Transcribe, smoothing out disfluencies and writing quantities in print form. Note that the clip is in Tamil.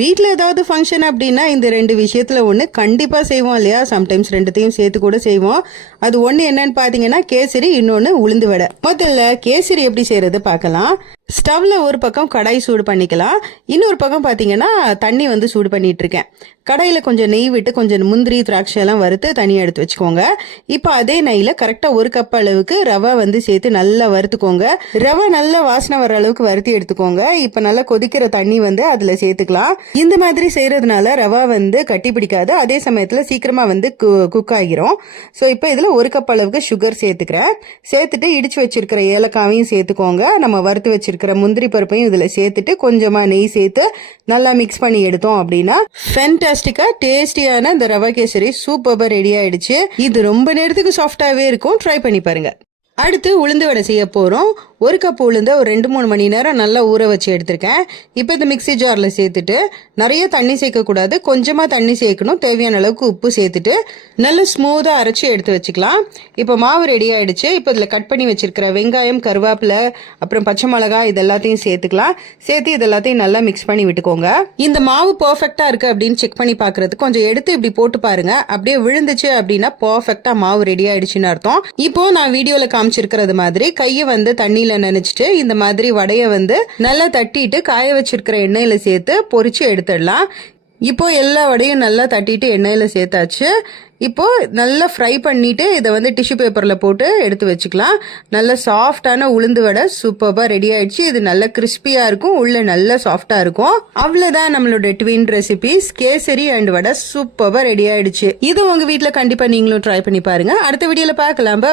வீட்டில் ஏதாவது ஃபங்க்ஷன் அப்படின்னா இந்த ரெண்டு விஷயத்தில் ஒன்று கண்டிப்பாக செய்வோம் இல்லையா? சம்டைம்ஸ் ரெண்டுத்தையும் சேர்த்து கூட செய்வோம். அது ஒன்று என்னன்னு பார்த்தீங்கன்னா கேசரி, இன்னொன்று உளுந்து வடை. முதல்ல கேசரி எப்படி செய்கிறது பார்க்கலாம். ஸ்டவ்ல ஒரு பக்கம் கடாய் சூடு பண்ணிக்கலாம். இன்னொரு பக்கம் பார்த்தீங்கன்னா தண்ணி வந்து சூடு பண்ணிட்டு இருக்கேன். கடாயில் கொஞ்சம் நெய் விட்டு கொஞ்சம் முந்திரி திராட்சை எல்லாம் வறுத்து தனியாக எடுத்து வச்சுக்கோங்க. இப்போ அதே நெய்யில் கரெக்டாக 1 கப் அளவுக்கு ரவை வந்து சேர்த்து நல்லா வறுத்துக்கோங்க. ரவை நல்லா வாசனை வர அளவுக்கு வறுத்தி எடுத்துக்கோங்க. இப்போ நல்லா கொதிக்கிற தண்ணி வந்து அதில் சேர்த்துக்கலாம். இந்த மாதிரி செய்யறதுனால ரவா வந்து கட்டி பிடிக்காது, அதே சமயத்தில் சீக்கிரமாக வந்து குக் ஆகிரும். ஸோ இப்போ இதில் 1 கப் அளவுக்கு சுகர் சேர்த்துக்கிறேன். சேர்த்துட்டு இடிச்சு வச்சிருக்கிற ஏலக்காவையும் சேர்த்துக்கோங்க. நம்ம வறுத்து வச்சிருக்கிற முந்திரி பருப்பையும் இதில் சேர்த்துட்டு கொஞ்சமாக நெய் சேர்த்து நல்லா மிக்ஸ் பண்ணி எடுத்தோம் அப்படின்னா ஃபேன்டாஸ்டிக்கா டேஸ்டியான இந்த ரவா கேசரி சூப்பராக ரெடி ஆயிடுச்சு. இது ரொம்ப நேரத்துக்கு சாஃப்டாகவே இருக்கும். ட்ரை பண்ணி பாருங்க. அடுத்து உளுந்து வடை செய்ய போகிறோம். 1 கப் உளுந்து ஒரு 2-3 மணி நேரம் நல்லா ஊற வச்சு எடுத்திருக்கேன். இப்போ இந்த மிக்ஸி ஜாரில் சேர்த்துட்டு நிறைய தண்ணி சேர்க்கக்கூடாது, கொஞ்சமாக தண்ணி சேர்க்கணும். தேவையான அளவுக்கு உப்பு சேர்த்துட்டு நல்லா ஸ்மூத்தாக அரைச்சி எடுத்து வச்சுக்கலாம். இப்போ மாவு ரெடி ஆகிடுச்சு. இப்போ இதில் கட் பண்ணி வச்சிருக்கிற வெங்காயம், கருவேப்பிலை, அப்புறம் பச்சை மிளகாய் இது எல்லாத்தையும் சேர்த்துக்கலாம். சேர்த்து இது எல்லாத்தையும் நல்லா மிக்ஸ் பண்ணி விட்டுக்கோங்க. இந்த மாவு பர்ஃபெக்டாக இருக்குது அப்படின்னு செக் பண்ணி பார்க்குறதுக்கு கொஞ்சம் எடுத்து இப்படி போட்டு பாருங்க. அப்படியே விழுந்துச்சு அப்படின்னா பர்ஃபெக்டாக மாவு ரெடி ஆகிடுச்சுன்னு அர்த்தம். இப்போ நான் வீடியோவில் காமிச்சிருக்கிறது மாதிரி கையை வந்து தண்ணி நினைச்சிட்டு இந்த மாதிரி வடைய வந்து நல்லா தட்டிட்டு காய வச்சிருக்கிற எண்ணெயில சேர்த்து பொரிச்சு எடுத்துடலாம். இப்போ எல்லா வடையும் நல்லா தட்டிட்டு எண்ணெயில சேர்த்தாச்சு. இப்போ நல்லா ஃப்ரை பண்ணிட்டு இதை வந்து டிஷ்யூ பேப்பர்ல போட்டு எடுத்து வச்சுக்கலாம். நல்ல சாஃப்டான உளுந்து வடை சூப்பராக ரெடி ஆயிடுச்சு. இது நல்ல கிறிஸ்பியா இருக்கும், உள்ள நல்ல சாஃப்டா இருக்கும். அவ்வளவுதான் நம்மளோட ட்வின் ரெசிபிஸ் கேசரி அண்ட் வடை சூப்பராக ரெடி ஆயிடுச்சு. இது உங்க வீட்டுல கண்டிப்பா நீங்களும் ட்ரை பண்ணி பாருங்க. அடுத்த வீடியோல பார்க்கலாம்.